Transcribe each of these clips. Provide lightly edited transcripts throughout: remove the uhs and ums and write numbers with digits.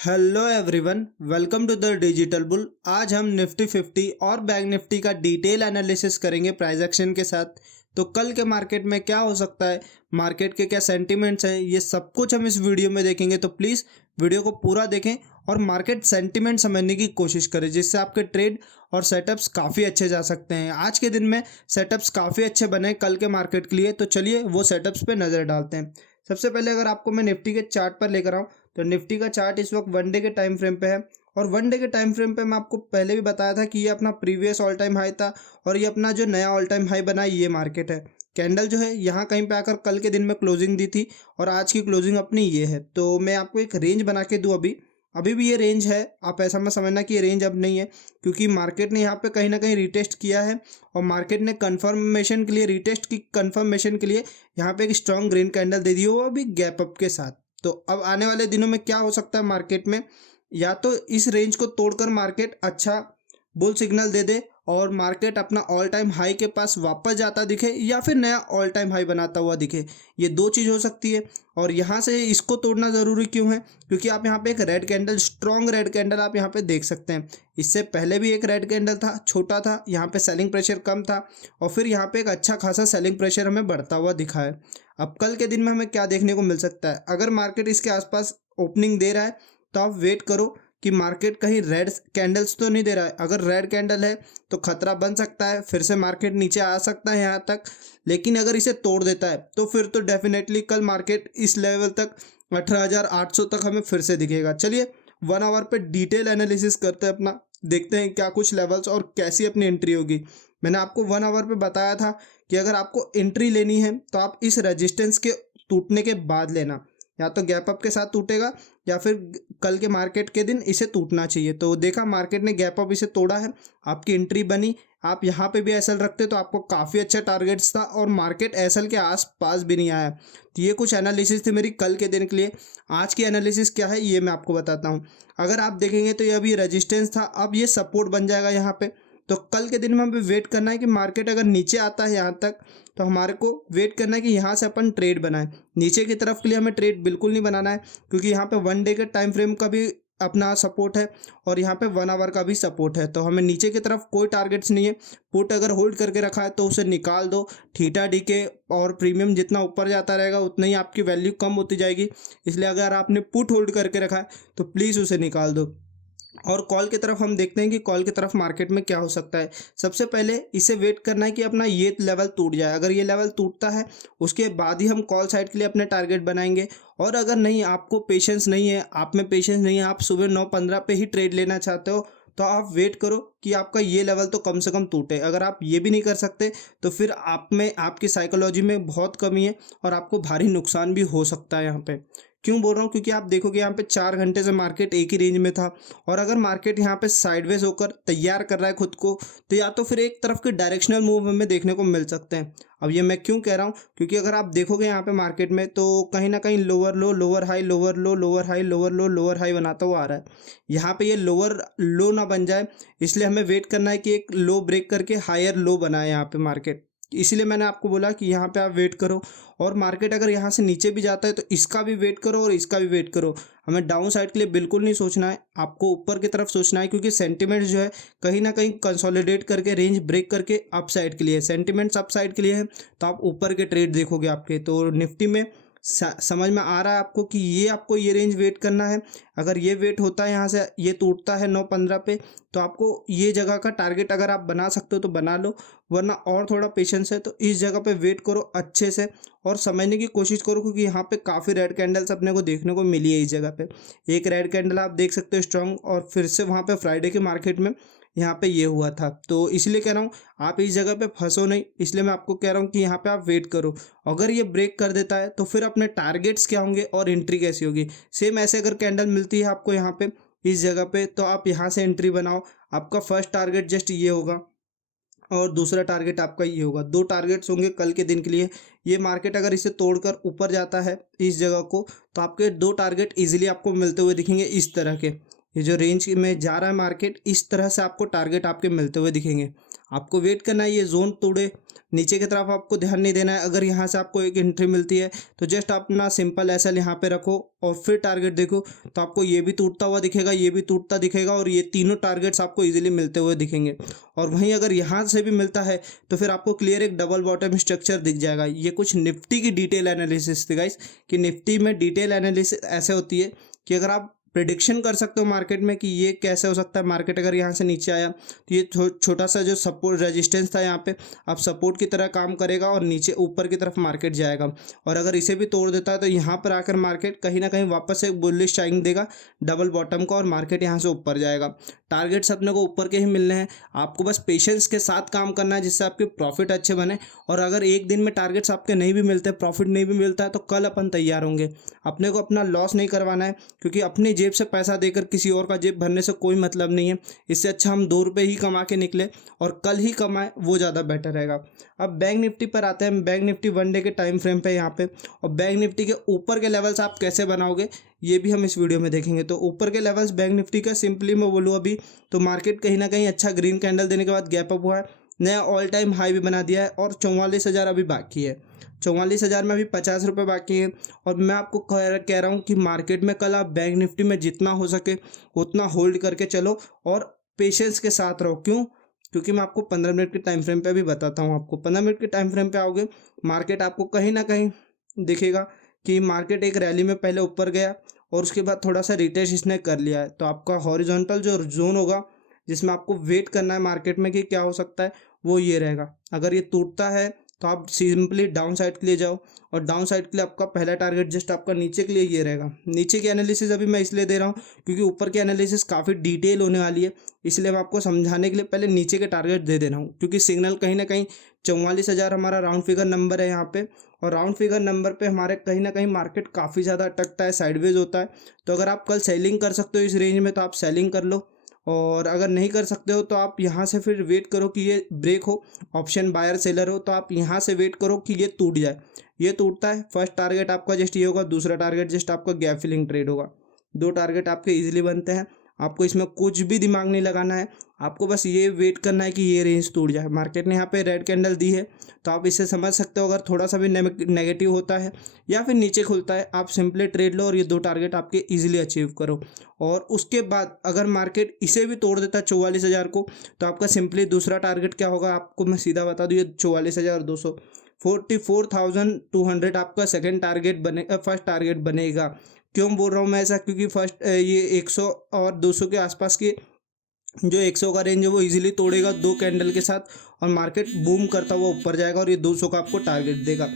Hello everyone, welcome to the Digital Bull. आज हम Nifty 50 और बैंक निफ्टी का डिटेल एनालिसिस करेंगे प्राइस एक्शन के साथ। तो कल के मार्केट में क्या हो सकता है, मार्केट के क्या सेंटिमेंट्स हैं, ये सब कुछ हम इस वीडियो में देखेंगे। तो प्लीज़ वीडियो को पूरा देखें और मार्केट सेंटिमेंट समझने की कोशिश करें, जिससे आपके ट्रेड और सेटअप्स काफ़ी अच्छे जा सकते हैं। आज के दिन में सेटअप्स काफ़ी अच्छे बने कल के मार्केट के लिए, तो चलिए वो सेटअप्स पे नज़र डालते हैं। सबसे पहले अगर आपको मैं निफ्टी के चार्ट पर लेकर आऊँ, तो निफ्टी का चार्ट इस वक्त वन डे के टाइम फ्रेम पे है। और वन डे के टाइम फ्रेम पे मैं आपको पहले भी बताया था कि ये अपना प्रीवियस ऑल टाइम हाई था और ये अपना जो नया ऑल टाइम हाई बना ये मार्केट है। कैंडल जो है यहाँ कहीं पे आकर कल के दिन में क्लोजिंग दी थी और आज की क्लोजिंग अपनी ये है। तो मैं आपको एक रेंज बना के दूँ, अभी अभी भी ये रेंज है। आप ऐसा मत समझना कि ये रेंज अब नहीं है, क्योंकि मार्केट ने यहाँ पे कहीं ना कहीं रिटेस्ट किया है और मार्केट ने कंफर्मेशन के लिए, रिटेस्ट की कंफर्मेशन के लिए यहाँ पे एक स्ट्रॉन्ग ग्रीन कैंडल दे दी, वो अभी गैप अप के साथ। तो अब आने वाले दिनों में क्या हो सकता है मार्केट में, या तो इस रेंज को तोड़कर मार्केट अच्छा बुल सिग्नल दे दे और मार्केट अपना ऑल टाइम हाई के पास वापस जाता दिखे, या फिर नया ऑल टाइम हाई बनाता हुआ दिखे। ये दो चीज़ हो सकती है। और यहाँ से इसको तोड़ना ज़रूरी क्यों है, क्योंकि आप यहाँ पे एक red candle, strong red candle आप यहाँ पे देख सकते हैं। इससे पहले भी एक रेड कैंडल था, छोटा था, यहाँ पे सेलिंग प्रेशर कम था और फिर यहाँ पे एक अच्छा खासा सेलिंग प्रेशर हमें बढ़ता हुआ दिखा है। अब कल के दिन में हमें क्या देखने को मिल सकता है, अगर मार्केट इसके आसपास ओपनिंग दे रहा है तो आप वेट करो कि मार्केट कहीं रेड कैंडल्स तो नहीं दे रहा है। अगर रेड कैंडल है तो खतरा बन सकता है, फिर से मार्केट नीचे आ सकता है यहाँ तक। लेकिन अगर इसे तोड़ देता है तो फिर तो डेफिनेटली कल मार्केट इस लेवल तक 18,800 तक हमें फिर से दिखेगा। चलिए 1 आवर पे डिटेल एनालिसिस करते हैं अपना, देखते हैं क्या कुछ लेवल्स और कैसी अपनी एंट्री होगी। मैंने आपको 1 आवर पे बताया था कि अगर आपको एंट्री लेनी है तो आप इस रेजिस्टेंस के टूटने के बाद लेना, या तो गैप अप के साथ टूटेगा या फिर कल के मार्केट के दिन इसे टूटना चाहिए। तो देखा मार्केट ने गैप अप इसे तोड़ा है, आपकी एंट्री बनी। आप यहाँ पे भी एसएल रखते तो आपको काफ़ी अच्छा टारगेट्स था और मार्केट एसएल के आस पास भी नहीं आया। तो ये कुछ एनालिसिस थी मेरी कल के दिन के लिए। आज की एनालिसिस क्या है ये मैं आपको बताता हूँ। अगर आप देखेंगे तो ये अभी रजिस्टेंस था, अब ये सपोर्ट बन जाएगा यहाँ पे। तो कल के दिन में हमें वेट करना है कि मार्केट अगर नीचे आता है यहाँ तक, तो हमारे को वेट करना है कि यहाँ से अपन ट्रेड बनाएं। नीचे की तरफ के लिए हमें ट्रेड बिल्कुल नहीं बनाना है, क्योंकि यहाँ पे वन डे के टाइम फ्रेम का भी अपना सपोर्ट है और यहाँ पे 1 आवर का भी सपोर्ट है। तो हमें नीचे की तरफ कोई टारगेट्स नहीं है। पुट अगर होल्ड करके रखा है तो उसे निकाल दो। थीटा डी के और प्रीमियम जितना ऊपर जाता रहेगा उतना ही आपकी वैल्यू कम होती जाएगी। इसलिए अगर आपने पुट होल्ड करके रखा है तो प्लीज़ उसे निकाल दो। और कॉल की तरफ हम देखते हैं कि कॉल की तरफ मार्केट में क्या हो सकता है। सबसे पहले इसे वेट करना है कि अपना ये लेवल टूट जाए। अगर ये लेवल टूटता है उसके बाद ही हम कॉल साइड के लिए अपने टारगेट बनाएंगे। और अगर नहीं, आपको पेशेंस नहीं है, आप में पेशेंस नहीं है, आप सुबह 9:15 पे ही ट्रेड लेना चाहते हो, तो आप वेट करो कि आपका ये लेवल तो कम से कम टूटे। अगर आप ये भी नहीं कर सकते तो फिर आप में, आपकी साइकोलॉजी में बहुत कमी है और आपको भारी नुकसान भी हो सकता है यहाँ पे। क्यों बोल रहा हूँ, क्योंकि आप देखोगे यहाँ पे 4 घंटे से मार्केट एक ही रेंज में था और अगर मार्केट यहाँ पे साइडवेज होकर तैयार कर रहा है खुद को, तो या तो फिर एक तरफ के डायरेक्शनल मूव हमें देखने को मिल सकते हैं। अब ये मैं क्यों कह रहा हूँ, क्योंकि अगर आप देखोगे यहाँ पे मार्केट में तो कहीं ना कहीं लोअर लो, लोअर हाई, लोअर लो, लोअर हाई, लोअर लो, लोअर हाई बनाता हुआ आ रहा है। यहाँ पे ये लोअर लो ना बन जाए, इसलिए हमें वेट करना है कि एक लो ब्रेक करके हायर लो बनाए यहाँ पे मार्केट। इसीलिए मैंने आपको बोला कि यहाँ पे आप वेट करो। और मार्केट अगर यहाँ से नीचे भी जाता है तो इसका भी वेट करो और इसका भी वेट करो। हमें डाउन साइड के लिए बिल्कुल नहीं सोचना है, आपको ऊपर की तरफ सोचना है, क्योंकि सेंटिमेंट्स जो है कहीं ना कहीं कंसोलिडेट करके रेंज ब्रेक करके अप साइड के लिए, सेंटिमेंट्स अप साइड के लिए है, तो आप ऊपर के ट्रेड देखोगे आपके। तो निफ्टी में समझ में आ रहा है आपको कि ये आपको ये रेंज वेट करना है। अगर ये वेट होता है, यहाँ से ये टूटता है 9:15 पे, तो आपको ये जगह का टारगेट अगर आप बना सकते हो तो बना लो, वरना और थोड़ा पेशेंस है तो इस जगह पे वेट करो अच्छे से और समझने की कोशिश करो, क्योंकि यहाँ पे काफ़ी रेड कैंडल्स अपने को देखने को मिली है। इस जगह पे एक रेड कैंडल आप देख सकते हो स्ट्रॉन्ग, और फिर से वहाँ पे फ्राइडे के मार्केट में यहाँ पे ये हुआ था। तो इसलिए कह रहा हूँ आप इस जगह पे फंसो नहीं, इसलिए मैं आपको कह रहा हूँ कि यहाँ पे आप वेट करो। अगर ये ब्रेक कर देता है तो फिर अपने टारगेट्स क्या होंगे और एंट्री कैसी होगी। सेम ऐसे अगर कैंडल मिलती है आपको यहाँ पे इस जगह पे, तो आप यहाँ से एंट्री बनाओ। आपका फर्स्ट टारगेट जस्ट ये होगा और दूसरा टारगेट आपका ये होगा। दो टारगेट्स होंगे कल के दिन के लिए। ये मार्केट अगर इसे तोड़कर ऊपर जाता है इस जगह को, तो आपके दो टारगेट इजीली आपको मिलते हुए दिखेंगे इस तरह के। ये जो रेंज में जा रहा है मार्केट, इस तरह से आपको टारगेट आपके मिलते हुए दिखेंगे। आपको वेट करना है ये जोन तोड़े, नीचे की तरफ आपको ध्यान नहीं देना है। अगर यहाँ से आपको एक एंट्री मिलती है तो जस्ट अपना सिंपल एसएल यहाँ पे रखो और फिर टारगेट देखो, तो आपको ये भी टूटता हुआ दिखेगा, ये भी टूटता दिखेगा और ये तीनों टारगेट्स आपको इजीली मिलते हुए दिखेंगे। और वहीं अगर यहाँ से भी मिलता है तो फिर आपको क्लियर एक डबल बॉटम स्ट्रक्चर दिख जाएगा। ये कुछ निफ्टी की डिटेल एनालिसिस थी गाइस, कि निफ्टी में डिटेल एनालिसिस ऐसे होती है कि अगर आप प्रिडिक्शन कर सकते हो मार्केट में कि ये कैसे हो सकता है, मार्केट अगर यहाँ से नीचे आया तो ये छोटा सा जो सपोर्ट रेजिस्टेंस था यहाँ पे अब सपोर्ट की तरह काम करेगा और नीचे ऊपर की तरफ मार्केट जाएगा। और अगर इसे भी तोड़ देता है तो यहाँ पर आकर मार्केट कहीं ना कहीं वापस एक बुलिश साइन देगा डबल बॉटम का और मार्केट यहाँ से ऊपर जाएगा। टारगेट्स अपने को ऊपर के ही मिलने हैं, आपको बस पेशेंस के साथ काम करना है जिससे आपके प्रॉफिट अच्छे बने। और अगर एक दिन में टारगेट्स आपके नहीं भी मिलते, प्रॉफिट नहीं भी मिलता है, तो कल अपन तैयार होंगे। अपने को अपना लॉस नहीं करवाना है, क्योंकि अपनी जेब से पैसा देकर किसी और का जेब भरने से कोई मतलब नहीं है। इससे अच्छा हम 2 रुपये ही कमा के निकले और कल ही कमाएं, वो ज़्यादा बेटर रहेगा। अब बैंक निफ्टी पर आते हैं। बैंक निफ्टी 1 डे के टाइम फ्रेम पे यहाँ पे, और बैंक निफ्टी के ऊपर के लेवल्स आप कैसे बनाओगे ये भी हम इस वीडियो में देखेंगे। तो ऊपर के लेवल्स बैंक निफ्टी का सिंपली मैं बोलूँ अभी तो मार्केट कहीं ना कहीं अच्छा ग्रीन कैंडल देने के बाद गैप अप हुआ है, नया ऑल टाइम हाई भी बना दिया है और 44,000 अभी बाकी है। 44,000 में अभी 50 रुपये बाकी है। और मैं आपको कह रहा हूँ कि मार्केट में कल आप बैंक निफ्टी में जितना हो सके उतना होल्ड करके चलो और पेशेंस के साथ रहो। क्यों? क्योंकि मैं आपको 15 मिनट के टाइम फ्रेम पे भी बताता हूँ। आपको 15 मिनट के टाइम फ्रेम पे आओगे, मार्केट आपको कहीं ना कहीं दिखेगा कि मार्केट एक रैली में पहले ऊपर गया और उसके बाद थोड़ा सा रिटेस्ट इसने कर लिया है। तो आपका हॉरिजॉन्टल जो जोन होगा जिसमें आपको वेट करना है मार्केट में कि क्या हो सकता है, वो ये रहेगा। अगर ये टूटता है तो आप सिंपली डाउन साइड के लिए जाओ, और डाउन साइड के लिए आपका पहला टारगेट जस्ट आपका नीचे के लिए ये रहेगा। नीचे की एनालिसिस अभी मैं इसलिए दे रहा हूँ क्योंकि ऊपर की एनालिसिस काफ़ी डिटेल होने वाली है, इसलिए मैं आपको समझाने के लिए पहले नीचे के टारगेट दे रहा हूँ। क्योंकि सिग्नल कहीं ना कहीं 44,000 हमारा राउंड फिगर नंबर है यहाँ पे, और राउंड फिगर नंबर पे हमारे कहीं ना कहीं मार्केट काफ़ी ज़्यादा अटकता है, साइडवेज होता है। तो अगर आप कल सेलिंग कर सकते हो इस रेंज में तो आप सेलिंग कर लो, और अगर नहीं कर सकते हो तो आप यहाँ से फिर वेट करो कि ये ब्रेक हो, ऑप्शन बायर सेलर हो तो आप यहाँ से वेट करो कि ये टूट जाए। ये टूटता है, फर्स्ट टारगेट आपका जस्ट ये होगा, दूसरा टारगेट जस्ट आपका गैप फिलिंग ट्रेड होगा। 2 टारगेट आपके इजीली बनते हैं। आपको इसमें कुछ भी दिमाग नहीं लगाना है, आपको बस ये वेट करना है कि ये रेंज टूट जाए। मार्केट ने यहाँ पे रेड कैंडल दी है तो आप इससे समझ सकते हो अगर थोड़ा सा भी नेगेटिव होता है या फिर नीचे खुलता है, आप सिंपली ट्रेड लो और ये 2 टारगेट आपके इजीली अचीव करो। और उसके बाद अगर मार्केट इसे भी तोड़ देता है 44,000 को, तो आपका सिंपली दूसरा टारगेट क्या होगा आपको मैं सीधा बता दूँ, ये 44,200 44,200 आपका सेकेंड टारगेट बने, फर्स्ट टारगेट बनेगा। क्यों बोल रहा हूँ मैं ऐसा? क्योंकि फर्स्ट ये 100 और 200 के आसपास की जो 100 का रेंज है वो इजीली तोड़ेगा 2 कैंडल के साथ, और मार्केट बूम करता हुआ ऊपर जाएगा और ये 200 का आपको टारगेट देगा।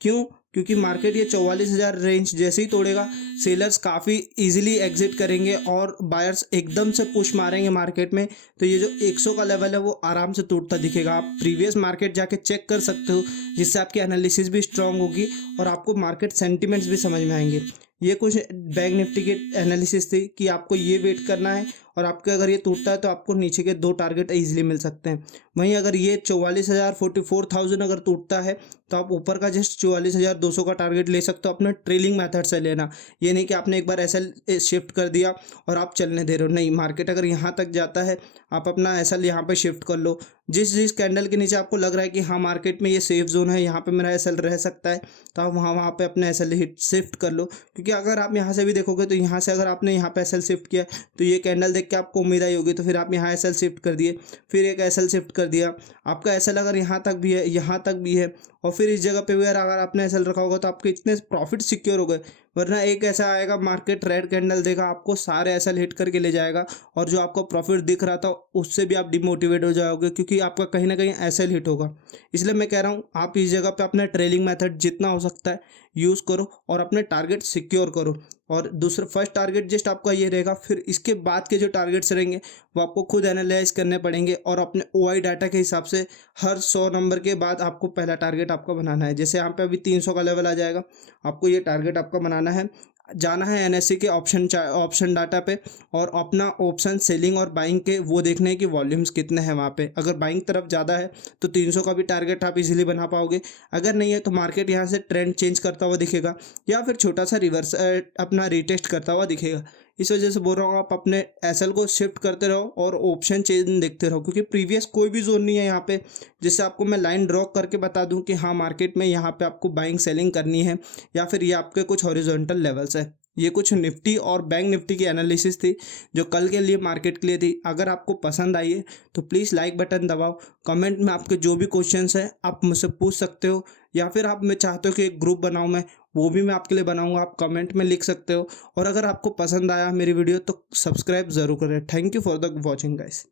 क्यों? क्योंकि मार्केट ये 44,000 रेंज जैसे ही तोड़ेगा, सेलर्स काफ़ी इजीली एग्जिट करेंगे और बायर्स एकदम से पुश मारेंगे मार्केट में। तो ये जो 100 का लेवल है वो आराम से टूटता दिखेगा। आप प्रीवियस मार्केट जाके चेक कर सकते हो, जिससे आपकी एनालिसिस भी स्ट्रांग होगी और आपको मार्केट सेंटिमेंट्स भी समझ में आएंगे। ये कुछ बैंक निफ्टी की एनालिसिस थी कि आपको ये वेट करना है, और आपके अगर ये टूटता है तो आपको नीचे के 2 टारगेट इजीली मिल सकते हैं। वहीं अगर ये 44,000 44,000 अगर टूटता है तो आप ऊपर का जस्ट 44,200 का टारगेट ले सकते हो। अपने ट्रेलिंग मेथड से लेना, ये नहीं कि आपने एक बार एसएल शिफ्ट कर दिया और आप चलने दे रहे हो। नहीं, मार्केट अगर यहाँ तक जाता है आप अपना एसएल यहाँ पे शिफ्ट कर लो। जिस कैंडल के नीचे आपको लग रहा है कि हाँ मार्केट में ये सेफ जोन है, यहाँ पे मेरा एसएल रह सकता है, तो आप वहाँ पे अपना एसएल हिट शिफ्ट कर लो। क्योंकि अगर आप यहाँ से भी देखोगे तो यहाँ से अगर आपने यहाँ पे एसएल शिफ्ट किया तो ये कैंडल देख के आपको उम्मीद आई होगी, तो फिर आप यहाँ एसएल शिफ्ट कर दिए, फिर एक एसएल शिफ्ट कर दिया। आपका एसएल अगर यहाँ तक भी है, यहाँ तक भी है, और फिर इस जगह पे भी अगर आपने एसएल रखा होगा तो आपके इतने प्रॉफिट सिक्योर हो गए। वरना एक ऐसा आएगा मार्केट रेड कैंडल देगा, आपको सारे एसएल हिट करके ले जाएगा, और जो आपको प्रॉफिट दिख रहा था उससे भी आप डिमोटिवेट हो जाओगे, क्योंकि आपका कहीं ना कहीं एसएल हिट होगा। इसलिए मैं कह रहा हूँ आप इस जगह पे अपना ट्रेलिंग मेथड जितना हो सकता है यूज़ करो और अपने टारगेट सिक्योर करो। और दूसरा फर्स्ट टारगेट जस्ट आपका ये रहेगा, फिर इसके बाद के जो टारगेट्स रहेंगे वो आपको खुद एनालाइज करने पड़ेंगे, और अपने ओआई डाटा के हिसाब से हर 100 नंबर के बाद आपको पहला टारगेट आपका बनाना है। जैसे यहाँ पे अभी 300 का लेवल आ जाएगा, आपको ये टारगेट आपका बनाना है। जाना है एनएससी के ऑप्शन डाटा पे, और अपना ऑप्शन सेलिंग और बाइंग के वो देखने हैं कि वॉल्यूम्स कितने हैं वहाँ पे। अगर बाइंग तरफ ज़्यादा है तो 300 का भी टारगेट आप इजीली बना पाओगे। अगर नहीं है तो मार्केट यहाँ से ट्रेंड चेंज करता हुआ दिखेगा, या फिर छोटा सा रिवर्स अपना रिटेस्ट करता हुआ दिखेगा। इस वजह से बोल रहा हूँ आप अपने एसएल को शिफ्ट करते रहो और ऑप्शन चेन देखते रहो, क्योंकि प्रीवियस कोई भी जोन नहीं है यहाँ पे जिससे आपको मैं लाइन ड्रॉ करके बता दूँ कि हाँ मार्केट में यहाँ पे आपको बाइंग सेलिंग करनी है, या फिर ये आपके कुछ हॉरिजॉन्टल लेवल्स है। ये कुछ निफ्टी और बैंक निफ्टी की एनालिसिस थी जो कल के लिए मार्केट के लिए थी। अगर आपको पसंद आई है तो प्लीज़ लाइक बटन दबाओ। कमेंट में आपके जो भी क्वेश्चंस हैं आप मुझसे पूछ सकते हो, या फिर आप मैं चाहते हो कि एक ग्रुप बनाऊं मैं, वो भी मैं आपके लिए बनाऊंगा, आप कमेंट में लिख सकते हो। और अगर आपको पसंद आया मेरी वीडियो तो सब्सक्राइब ज़रूर करें। Thank you for the watching guys.